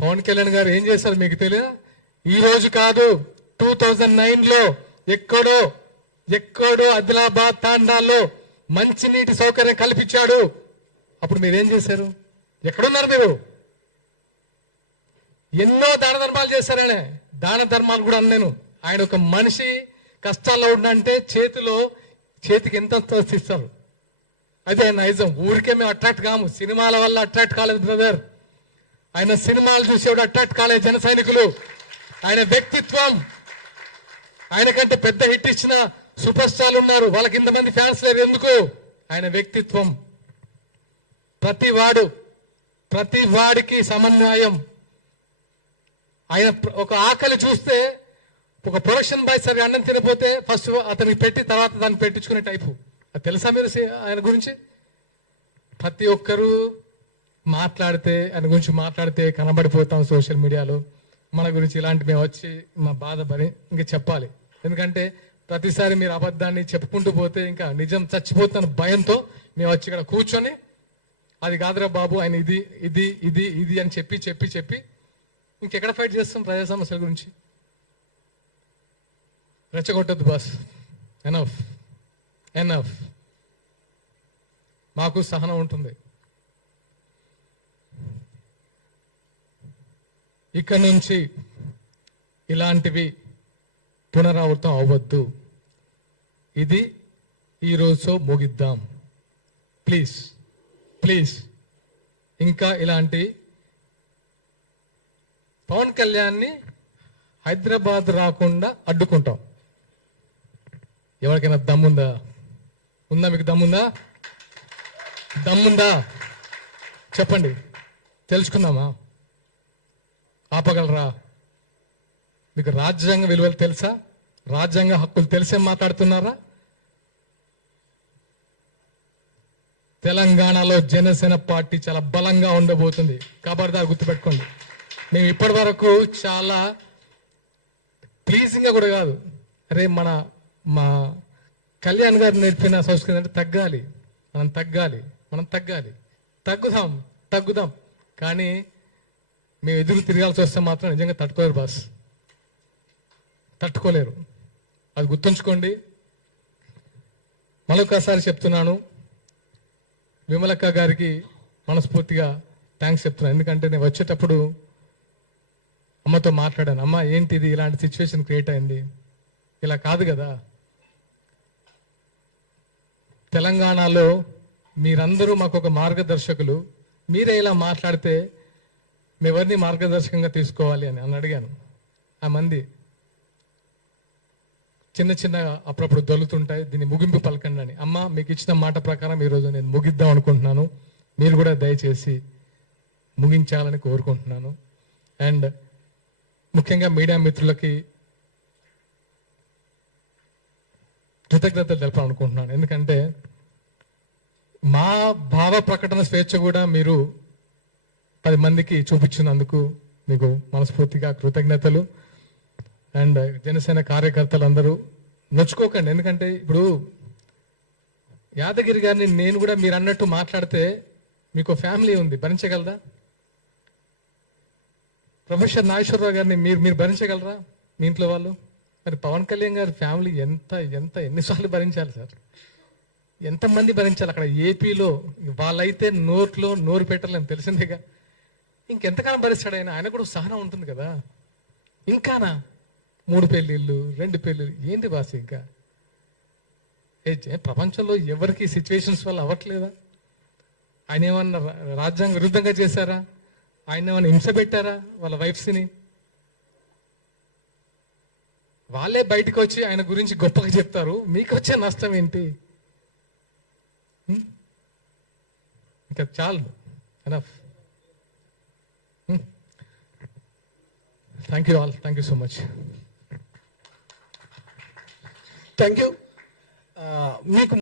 పవన్ కళ్యాణ్ గారు ఏం చేశారు మీకు తెలియదా? ఈ రోజు కాదు, 2009లో ఎక్కడో ఆదిలాబాద్ తాండాల్లో మంచినీటి సౌకర్యం కల్పించాడు. అప్పుడు మీరేం చేశారు? ఎక్కడున్నారు మీరు? ఎన్నో దాన ధర్మాలు చేశారనే. దాన ధర్మాలు కూడా అన్నాను. ఆయన ఒక మనిషి కష్టాల్లో ఉండంటే చేతికి ఎంత ఇస్తారు. అదే నైజం. ఊరికే మేము అట్రాక్ట్ కాము, సినిమాల వల్ల అట్రాక్ట్ కాలేదు బ్రదర్. ఆయన సినిమాలు చూసేవాడు అట్రాక్ట్ కాలేదు. జన సైనికులు, ఆయన వ్యక్తిత్వం, ఆయన కంటే పెద్ద హిట్ ఇచ్చిన సూపర్ స్టార్లు ఉన్నారు, వాళ్ళకి ఇంతమంది ఫ్యాన్స్ లేరు. ఎందుకు? ఆయన వ్యక్తిత్వం. ప్రతి వాడికి సమన్వయం. ఆయన ఒక ఆకలి చూస్తే ఒక ప్రొడక్షన్ బాయ్ సరిగా అన్నం తినపోతే ఫస్ట్ అతనికి పెట్టి తర్వాత దాన్ని పెట్టించుకునే టైపు. అది తెలుసా మీరు ఆయన గురించి? ప్రతి ఒక్కరూ ఆయన గురించి మాట్లాడితే కనబడిపోతాం సోషల్ మీడియాలో. మన గురించి ఇలాంటి మేము వచ్చి మా బాధ ఇంకా చెప్పాలి. ఎందుకంటే ప్రతిసారి మీరు అబద్ధాన్ని చెప్పుకుంటూ పోతే ఇంకా నిజం చచ్చిపోతున్న భయంతో మేము వచ్చి ఇక్కడ కూర్చొని అది కాదురా బాబు ఆయన ఇది ఇది ఇది ఇది అని చెప్పి ఇంకెక్కడ ఫైట్ చేస్తాం ప్రజా సమస్యల గురించి? రెచ్చగొట్టద్దు బాస్. ఎనఫ్. మాకు సహనం ఉంటుంది. ఇక నుంచి ఇలాంటివి పునరావృతం అవ్వద్దు. ఇది ఈరోజు ముగిద్దాం ప్లీజ్. ఇంకా ఇలాంటి పవన్ కళ్యాణ్ని హైదరాబాద్ రాకుండా అడ్డుకుంటాం. ఎవరికైనా దమ్ముందా? మీకు దమ్ముందా చెప్పండి, తెలుసుకుందామా? ఆపగలరా? మీకు రాజ్యాంగ విలువలు తెలుసా? రాజ్యాంగ హక్కులు తెలిసే మాట్లాడుతున్నారా? తెలంగాణలో జనసేన పార్టీ చాలా బలంగా ఉండబోతుంది. ఖబర్దార్ గుర్తుపెట్టుకోండి. మేము ఇప్పటి వరకు చాలా ప్లీజింగ్గా కూడా కాదు, అరే మా కళ్యాణ్ గారు నేర్పిన సంస్కృతి అంటే మనం తగ్గాలి. తగ్గుదాం. కానీ మేము ఎదురు తిరగాల్సి వస్తే మాత్రం నిజంగా తట్టుకోలేరు. అది గుర్తుంచుకోండి. మరొకసారి చెప్తున్నాను, విమలక్క గారికి మనస్ఫూర్తిగా థ్యాంక్స్ చెప్తున్నాను. ఎందుకంటే నేను వచ్చేటప్పుడు అమ్మతో మాట్లాడాను. అమ్మ ఏంటిది ఇలాంటి సిచ్యువేషన్ క్రియేట్ అయింది, ఇలా కాదు కదా. తెలంగాణలో మీరందరూ మాకు ఒక మార్గదర్శకులు, మీరే ఇలా మాట్లాడితే మేమెవరిని మార్గదర్శకంగా తీసుకోవాలి అని అడిగాను. ఆ మంది చిన్న అప్పుడప్పుడు దొలుతుంటాయి, దీన్ని ముగింపు పలకండి అని. అమ్మ మీకు ఇచ్చిన మాట ప్రకారం ఈరోజు నేను ముగిద్దాం అనుకుంటున్నాను. మీరు కూడా దయచేసి ముగించాలని కోరుకుంటున్నాను. అండ్ ముఖ్యంగా మీడియా మిత్రులకి కృతజ్ఞతలు తెలపాలనుకుంటున్నాను. ఎందుకంటే మా భావ ప్రకటన స్వేచ్ఛ కూడా మీరు 10 మందికి చూపించినందుకు మీకు మనస్ఫూర్తిగా కృతజ్ఞతలు. అండ్ జనసేన కార్యకర్తలు అందరూ నొచ్చుకోకండి. ఎందుకంటే ఇప్పుడు యాదగిరి గారిని నేను కూడా మీరు అన్నట్టు మాట్లాడితే మీకు ఫ్యామిలీ ఉంది, భరించగలరా? ప్రొఫెసర్ నాగేశ్వరరావు గారిని మీరు భరించగలరా మీ ఇంట్లో వాళ్ళు? మరి పవన్ కళ్యాణ్ గారి ఫ్యామిలీ ఎన్నిసార్లు భరించాలి సార్? ఎంతమంది భరించాలి? అక్కడ ఏపీలో వాళ్ళైతే నోరు పెట్టలేని తెలిసిందేగా. ఇంకెంతకాలం భరిస్తాడు ఆయన కూడా సహనం ఉంటుంది కదా. ఇంకానా 3 పెళ్ళిళ్ళు 2 పెళ్ళిళ్ళు ఏంటి బాస్? ఇంకా ప్రపంచంలో ఎవరికి సిచ్యువేషన్స్ వల్ల అవ్వట్లేదా? ఆయన ఏమన్నా రాజ్యాంగ విరుద్ధంగా చేశారా? ఆయన ఏమన్నా హింస పెట్టారా వాళ్ళ వైఫ్స్ని? వాళ్ళే బయటకు వచ్చి ఆయన గురించి గొప్పగా చెప్తారు. మీకు వచ్చే నష్టం ఏంటి? ఇంకా చాలు, enough. Thank you all. Thank you so much. Thank you. మీకు